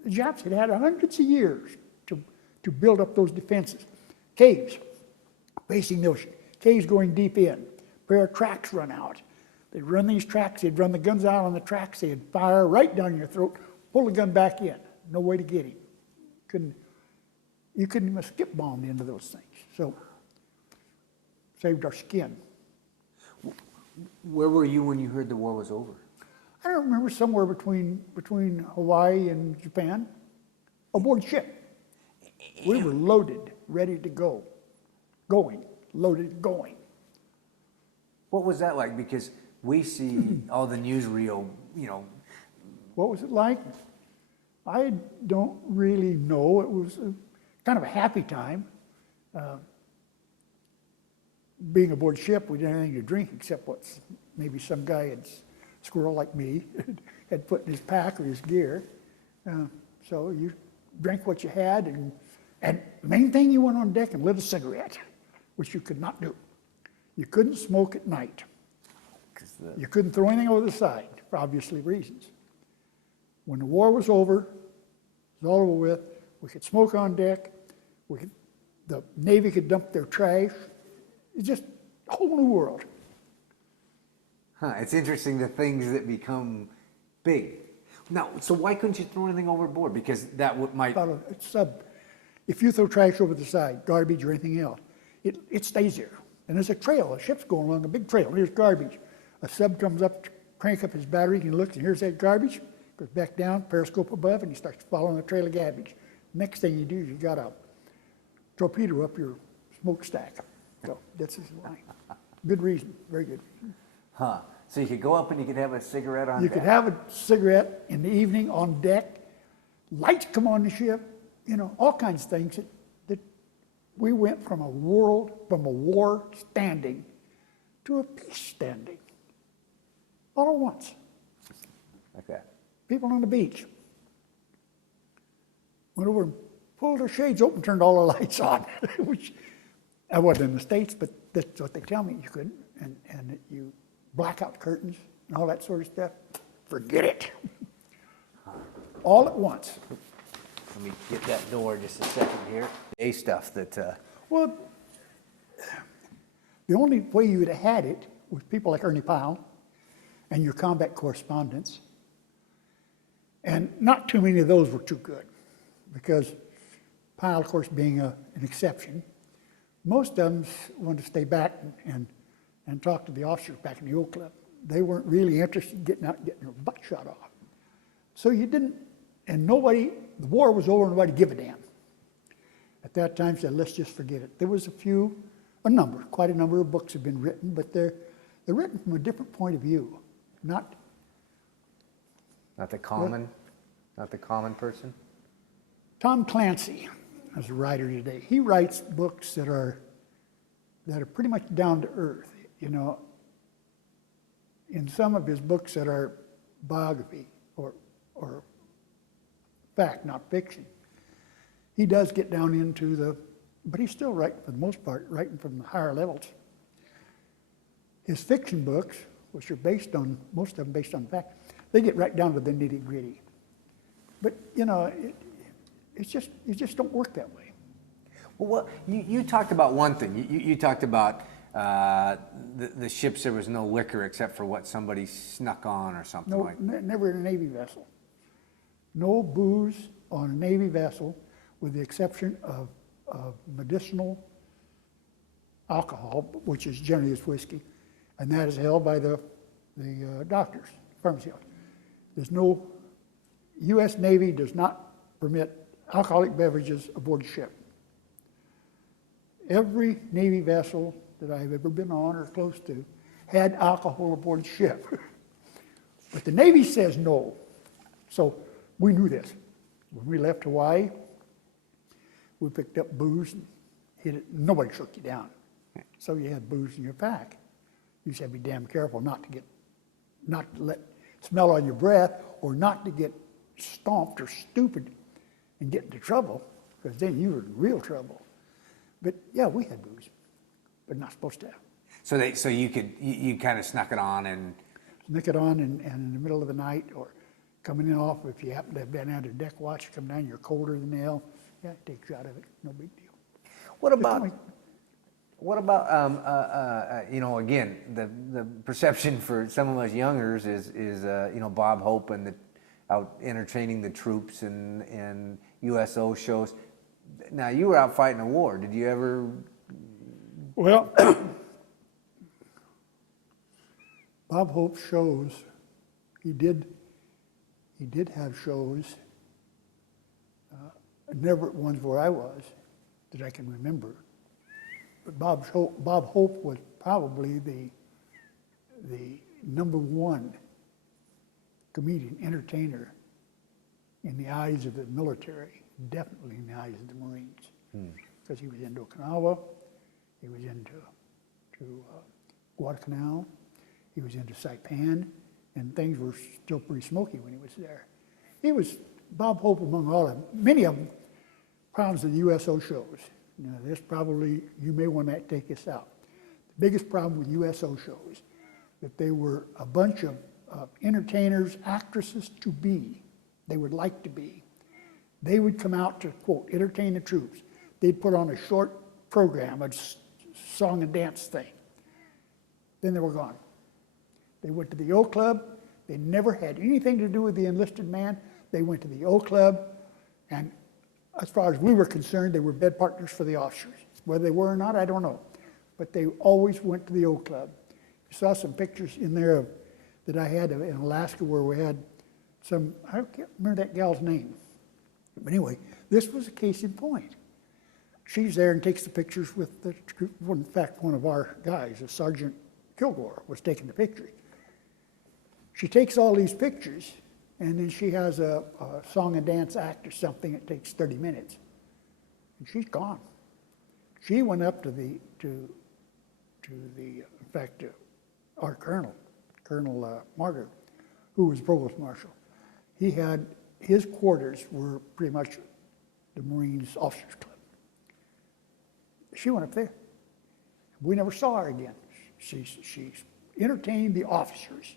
The Japs had had hundreds of years to build up those defenses. Caves facing the ocean, caves going deep in, pair of tracks run out. They'd run these tracks, they'd run the guns out on the tracks, they'd fire right down your throat, pull the gun back in. No way to get him. You couldn't even skip bombed into those things. So, saved our skin. Where were you when you heard the war was over? I don't remember, somewhere between Hawaii and Japan, aboard ship. We were loaded, ready to go. Loaded, going. What was that like? Because we see all the newsreel, What was it like? I don't really know. It was kind of a happy time. Being aboard ship, we didn't have anything to drink except what maybe some guy squirrel like me had put in his pack or his gear. So you drank what you had, and main thing, you went on deck and lit a cigarette, which you could not do. You couldn't smoke at night. You couldn't throw anything over the side, for obviously reasons. When the war was over, it was all over with, we could smoke on deck, the Navy could dump their trash. It's just a whole new world. It's interesting, the things that become big. Now, so why couldn't you throw anything overboard? Because that might... If you throw trash over the side, garbage or anything else, it stays there. And there's a trail, a ship's going along, a big trail, and here's garbage. A sub comes up, crank up his battery, and looks, and here's that garbage, goes back down, periscope above, and he starts following the trail of garbage. Next thing you do is you got a torpedo up your smokestack. So that's his line. Good reason, very good reason. So you could go up and you could have a cigarette on deck? You could have a cigarette in the evening on deck, lights come on the ship, all kinds of things that we went from a war standing to a peace standing, all at once. Okay. People on the beach went over and pulled their shades open, turned all the lights on, which I wasn't in the States, but that's what they tell me you couldn't, and that you blackout curtains and all that sort of stuff. Forget it. All at once. Let me get that door just a second here. Stuff that... Well, the only way you would have had it was people like Ernie Pyle and your combat correspondents. And not too many of those were too good, because Pyle, of course, being an exception, most of them wanted to stay back and talk to the officers back in the old club. They weren't really interested in getting out and getting their butt shot off. So you didn't, and nobody, the war was over, nobody gave a damn. At that time, said, let's just forget it. There was quite a number of books have been written, but they're written from a different point of view, not the common person? Tom Clancy is a writer today. He writes books that are pretty much down to earth, you know. In some of his books that are biography or fact, not fiction, he does get down into but he's still writing, for the most part, writing from the higher levels. His fiction books, which are most of them based on fact, they get right down to the nitty gritty. But, you know, it just don't work that way. Well, you talked about one thing. You talked about the ships, there was no liquor except for what somebody snuck on or something like that. Never in a Navy vessel. No booze on a Navy vessel, with the exception of medicinal alcohol, which is generally is whiskey, and that is held by the doctors, pharmacy. There's no, U.S. Navy does not permit alcoholic beverages aboard ship. Every Navy vessel that I've ever been on or close to had alcohol aboard ship. But the Navy says no. So we knew this. When we left Hawaii, we picked up booze and hit it. Nobody shook you down. So you had booze in your pack. You just had to be damn careful not to let it smell on your breath, or not to get stomped or stupid and get into trouble, because then you were in real trouble. But yeah, we had booze, but not supposed to have. So you kind of snuck it on and in the middle of the night, or coming in off, if you happen to have been out of deck watch, come down, you're colder than hell. Yeah, it takes you out of it. No big deal. What about you know, again, the perception for some of us youngers is you know, Bob Hope and out entertaining the troops and USO shows. Now, you were out fighting a war. Did you ever? Well, Bob Hope shows, he did have shows, never ones where I was that I can remember. But Bob Hope was probably the number one comedian, entertainer in the eyes of the military, definitely in the eyes of the Marines, because he was into Okinawa, he was into Guadalcanal, he was into Saipan, and things were still pretty smoky when he was there. He was Bob Hope among all of them. Many of them crowns of the USO shows. Now, this probably, you may want to take this out. The biggest problem with USO shows, that they were a bunch of entertainers, actresses to be, they would like to be. They would come out to, quote, entertain the troops. They'd put on a short program, a song and dance thing. Then they were gone. They went to the O Club. They never had anything to do with the enlisted man. They went to the O Club, and as far as we were concerned, they were bed partners for the officers. Whether they were or not, I don't know. But they always went to the O Club. You saw some pictures in there that I had in Alaska where we had some, I can't remember that gal's name. But anyway, this was a case in point. She's there and takes the pictures with the troop. In fact, one of our guys, a Sergeant Kilgore, was taking the pictures. She takes all these pictures, and then she has a song and dance act or something that takes 30 minutes. And she's gone. She went up to our colonel, Colonel Martyr, who was provost marshal. He had, his quarters were pretty much the Marines Officers Club. She went up there. We never saw her again. She entertained the officers,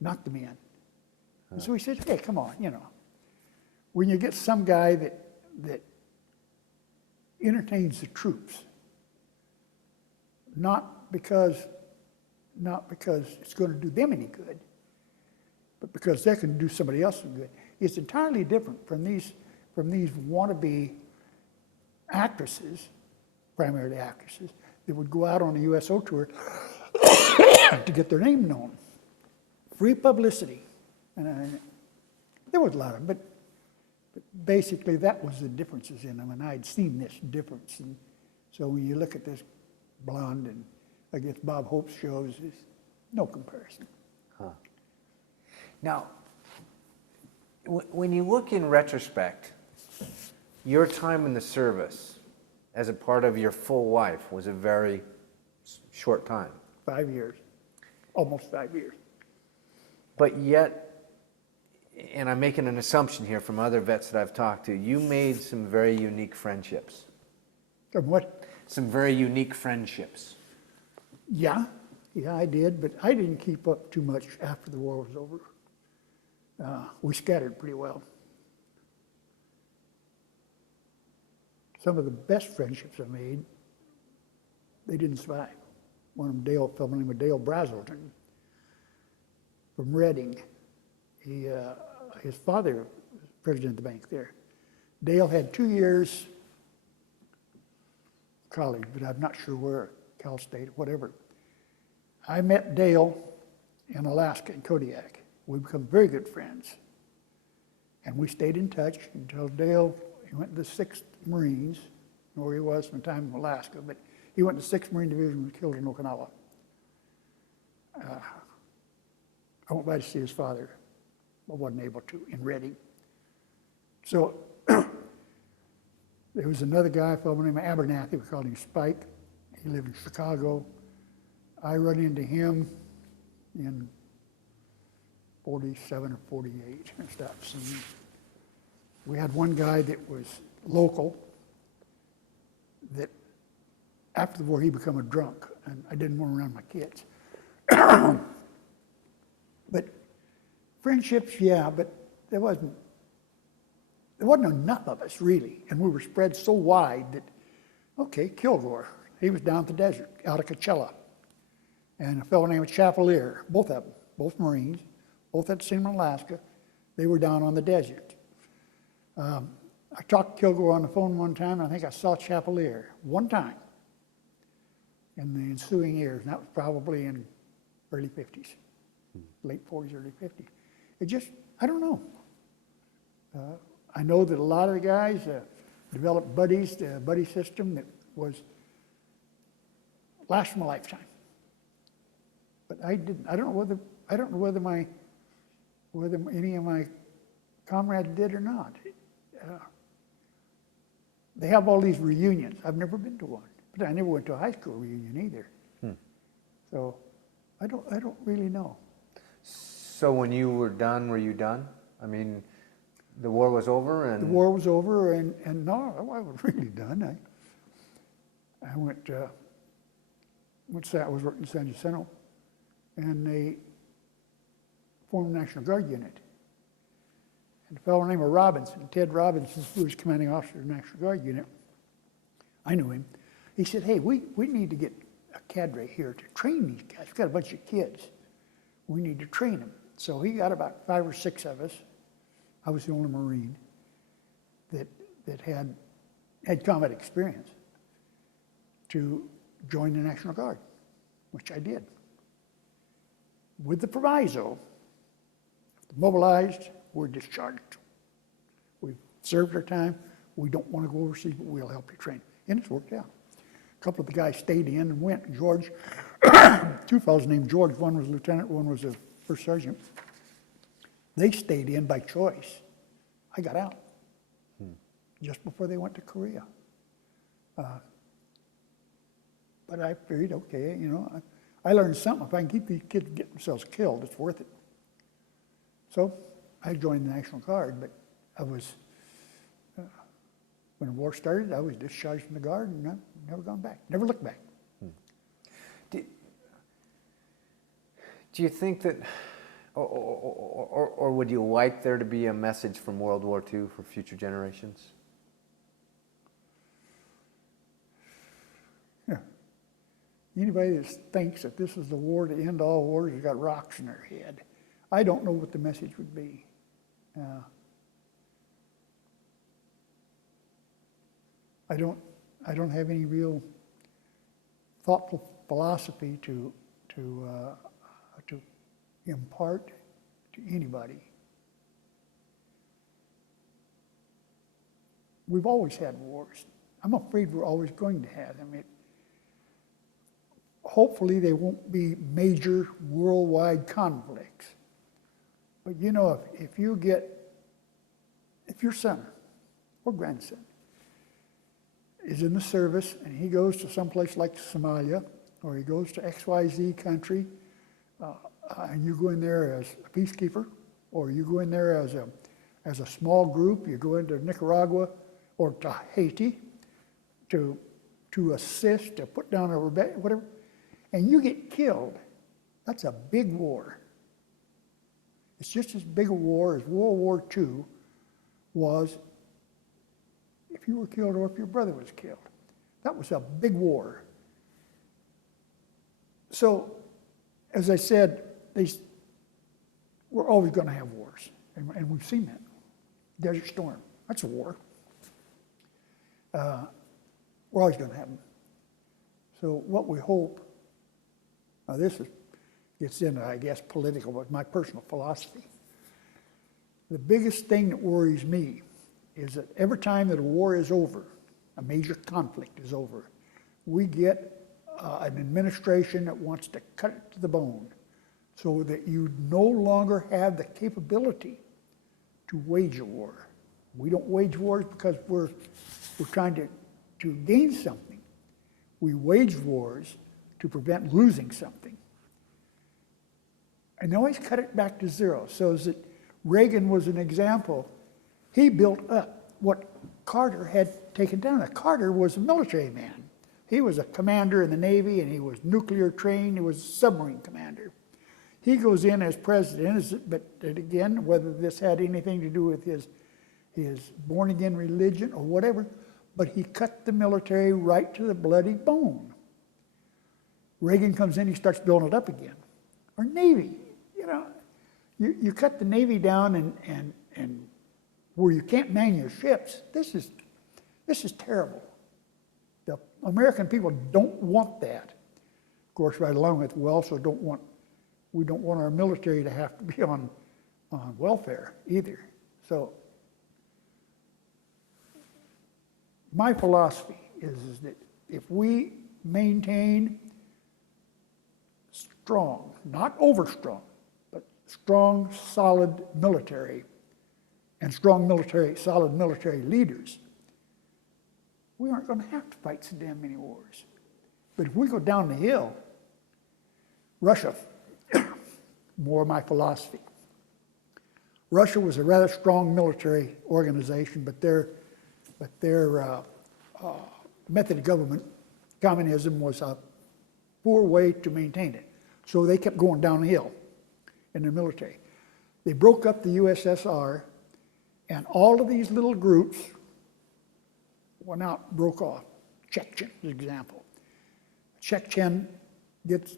not the men. And so we said, hey, come on, you know. When you get some guy that entertains the troops, not because it's going to do them any good, but because they can do somebody else some good. It's entirely different from these wannabe actresses primarily actresses, that would go out on a USO tour to get their name known. Free publicity. And there was a lot of them, but basically that was the differences in them, and I'd seen this difference. And so when you look at this blonde and against Bob Hope's shows, there's no comparison. Huh. Now, when you look in retrospect, your time in the service as a part of your full life was a very short time. 5 years, almost 5 years. But yet, and I'm making an assumption here from other vets that I've talked to, you made some very unique friendships. From what? Some very unique friendships. Yeah, I did, but I didn't keep up too much after the war was over. We scattered pretty well. Some of the best friendships I made, they didn't survive. One of them, a fellow named Dale Brazelton from Reading. His father was president of the bank there. Dale had 2 years college, but I'm not sure where, Cal State, whatever. I met Dale in Alaska, in Kodiak. We became very good friends. And we stayed in touch until Dale, he went to the 6th Marines, where he was from time in Alaska, but he went to the 6th Marine Division and was killed in Okinawa. I went by to see his father, but wasn't able to, in Reading. So there was another guy, a fellow named Abernathy, we called him Spike. He lived in Chicago. I run into him in 47 or 48 and stuff. So we had one guy that was local that after the war he became a drunk, and I didn't want around my kids. But friendships, yeah, but there wasn't enough of us really, and we were spread so wide that, okay, Kilgore, he was down at the desert, out of Coachella, and a fellow named Chapelier, both of them, both Marines, both had seen them in Alaska, they were down on the desert. I talked to Kilgore on the phone one time, and I think I saw Chapelier one time in the ensuing years, and that was probably in early 50s, late 40s, early 50s. It just, I don't know. I know that a lot of the guys developed buddies, the buddy system that was last my lifetime. But I didn't. I don't know whether any of my comrades did or not. They have all these reunions. I've never been to one, but I never went to a high school reunion either. So I don't really know. So when you were done, were you done? I mean, the war was over, and The war was over, and no, I wasn't really done. I went. I was working in San Jacinto, and they formed the National Guard unit. And a fellow named Robinson, Ted Robinson, who was commanding officer of the National Guard unit, I knew him. He said, "Hey, we need to get a cadre here to train these guys. We've got a bunch of kids. We need to train them." So he got about 5 or 6 of us. I was the only Marine that had combat experience to join the National Guard, which I did. With the proviso, if mobilized, we're discharged. We've served our time. We don't want to go overseas, but we'll help you train. And it's worked out. A couple of the guys stayed in and went. George, 2 fellows named George, one was lieutenant, one was a first sergeant. They stayed in by choice. I got out just before they went to Korea. But I figured, okay, I learned something. If I can keep these kids from getting themselves killed, it's worth it. So I joined the National Guard, but I was, when the war started, I was discharged from the Guard, and I've never gone back, never looked back. do you think that, or would you like there to be a message from World War II for future generations? Yeah. Anybody that thinks that this is the war to end all wars has got rocks in their head. I don't know what the message would be. I I don't have any real thoughtful philosophy to impart to anybody. We've always had wars. I'm afraid we're always going to have them. Hopefully they won't be major worldwide conflicts. But you know, if your son or grandson is in the service and he goes to someplace like Somalia, or he goes to XYZ country, and you go in there as a peacekeeper, or you go in there as a small group, you go into Nicaragua or to Haiti to assist, to put down a rebellion, whatever, and you get killed, that's a big war. It's just as big a war as World War II was if you were killed or if your brother was killed. That was a big war. So, as I said, we're always going to have wars, and we've seen that. Desert Storm, that's a war. We're always going to have them. So what we hope, now this gets into, I guess, political, but my personal philosophy. The biggest thing that worries me is that every time that a war is over, a major conflict is over, we get an administration that wants to cut it to the bone so that you no longer have the capability to wage a war. We don't wage wars because we're trying to gain something. We wage wars to prevent losing something. And they always cut it back to zero. So that Reagan was an example. He built up what Carter had taken down. Now, Carter was a military man. He was a commander in the Navy, and he was nuclear trained. He was a submarine commander. He goes in as president, but again, whether this had anything to do with his born-again religion or whatever, but he cut the military right to the bloody bone. Reagan comes in, he starts building it up again. Or Navy, you cut the Navy down and where you can't man your ships. This is terrible. The American people don't want that. Of course, right along with, we also don't want our military to have to be on welfare either. So my philosophy is that if we maintain strong, not over strong, but strong, solid military, and solid military leaders, we aren't going to have to fight so damn many wars. But if we go down the hill, Russia, more my philosophy. Russia was a rather strong military organization, but their method of government, communism, was a poor way to maintain it. So they kept going down the hill in their military. They broke up the USSR, and all of these little groups went out, broke off. Chechen, for example. Chechen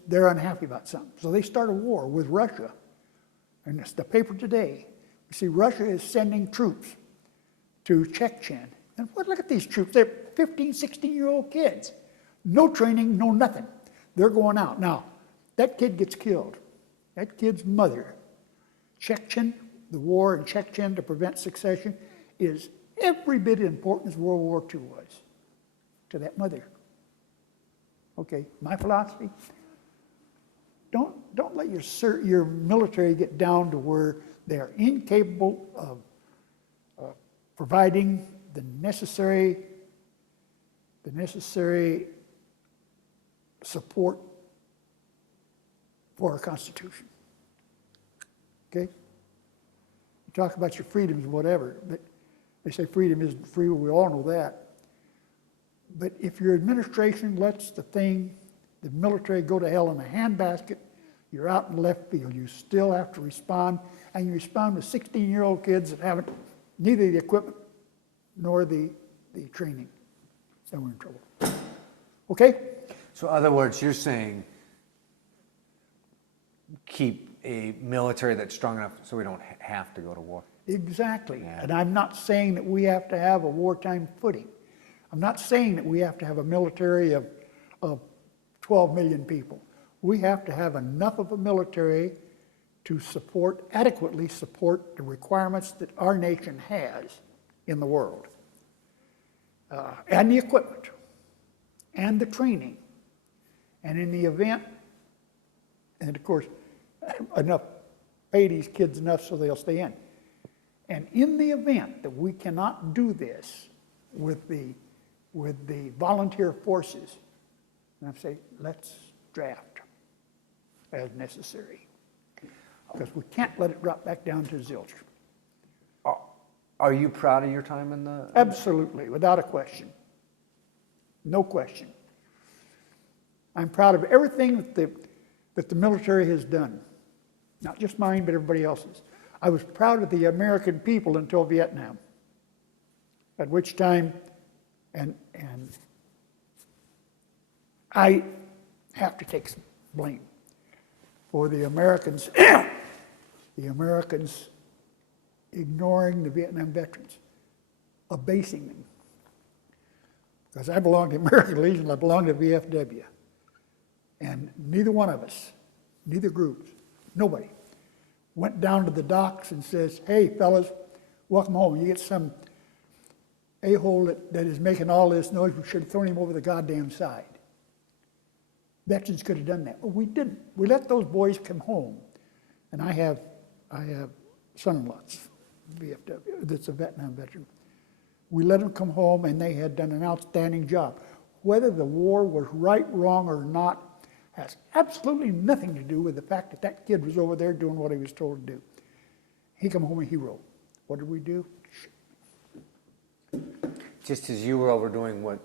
they're unhappy about something. So they start a war with Russia. And it's the paper today. You see, Russia is sending troops to Chechen. And look at these troops. They're 15, 16-year-old kids. No training, no nothing. They're going out. Now, that kid gets killed. That kid's mother. Chechen, the war in Chechen to prevent secession, is every bit as important as World War II was to that mother. Okay, my philosophy, don't let your military get down to where they are incapable of providing the necessary support for our Constitution. Okay? You talk about your freedoms, whatever, but they say freedom isn't free, we all know that. But if your administration lets the military go to hell in a handbasket, you're out in left field. You still have to respond, and you respond with 16-year-old kids that haven't neither the equipment nor the training. Then we're in trouble. Okay? So in other words, you're saying keep a military that's strong enough so we don't have to go to war. Exactly. Yeah. And I'm not saying that we have to have a wartime footing. I'm not saying that we have to have a military of 12 million people. We have to have enough of a military to adequately support the requirements that our nation has in the world. And the equipment, and the training, and in the event, and of course, pay these kids enough so they'll stay in. And in the event that we cannot do this with the volunteer forces, and I say, let's draft as necessary. Because we can't let it drop back down to zilch. Are you proud of your time in the... Absolutely, without a question. No question. I'm proud of everything that the military has done. Not just mine, but everybody else's. I was proud of the American people until Vietnam, at which time, and I have to take some blame for the Americans, ignoring the Vietnam veterans, abasing them. Because I belong to the American Legion, I belong to VFW. And neither one of us, neither groups, nobody, went down to the docks and says, hey, fellas, welcome home. You get some a-hole that is making all this noise, we should have thrown him over the goddamn side. Veterans could have done that, but we didn't. We let those boys come home. And I have son-in-laws, VFW, that's a Vietnam veteran. We let them come home, and they had done an outstanding job. Whether the war was right, wrong, or not has absolutely nothing to do with the fact that that kid was over there doing what he was told to do. He come home a hero. What did we do? Just as you were overdoing what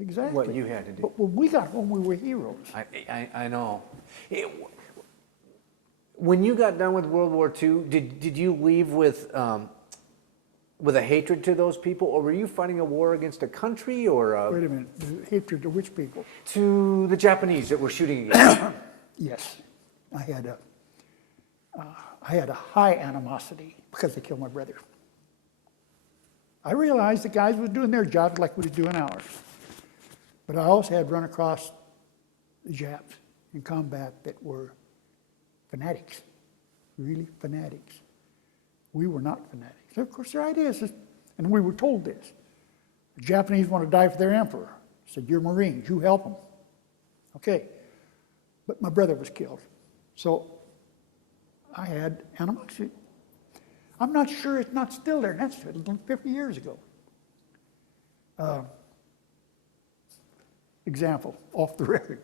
Exactly. you had to do. But when we got home, we were heroes. I know. When you got done with World War II, did you leave with a hatred to those people, or were you fighting a war against a country, or Wait a minute. The hatred to which people? to the Japanese that were shooting against you? Yes. I had a high animosity because they killed my brother. I realized the guys were doing their jobs like we were doing ours. But I also had run across the Japs in combat that were fanatics, really fanatics. We were not fanatics. Of course, their idea is, and we were told this, the Japanese want to die for their emperor. I said, you're Marines, you help them. Okay. But my brother was killed. So I had animosity. I'm not sure it's not still there. That's 50 years ago. Example, off the record.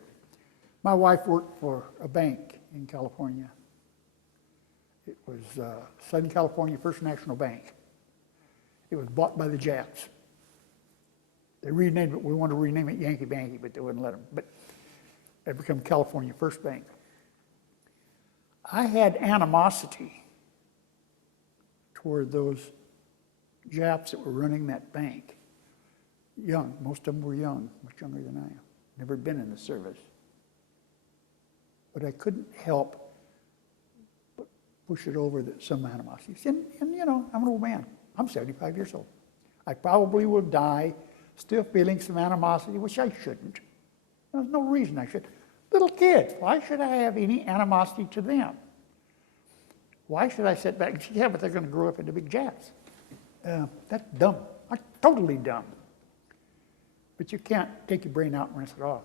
My wife worked for a bank in California. It was Southern California First National Bank. It was bought by the Japs. They renamed it, we wanted to rename it Yankee Banky, but they wouldn't let them. But it became California First Bank. I had animosity toward those Japs that were running that bank. Young, most of them were young, much younger than I am. Never been in the service. But I couldn't help but push it over some animosities. And you know, I'm an old man. I'm 75 years old. I probably will die still feeling some animosity, which I shouldn't. There's no reason I should. Little kids, why should I have any animosity to them? Why should I sit back and say, yeah, but they're going to grow up into big Japs? That's dumb. Totally dumb. But you can't take your brain out and rinse it off.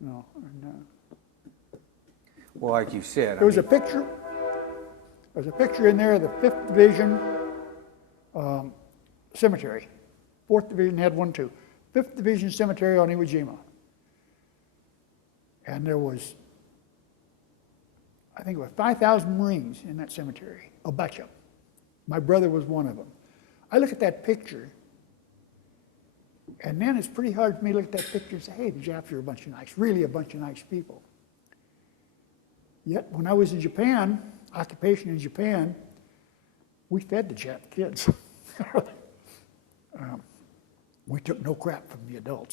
No. Well, like you said, There was a picture. There's a picture in there of the 5th Division cemetery. 4th Division had one too. 5th Division cemetery on Iwo Jima. And there was, I think it was 5,000 Marines in that cemetery. A bunch of them. My brother was one of them. I look at that picture, and then it's pretty hard for me to look at that picture and say, hey, the Japs are a bunch of nice people. Yet, when I was in Japan, occupation in Japan, we fed the Jap kids. We took no crap from the adults.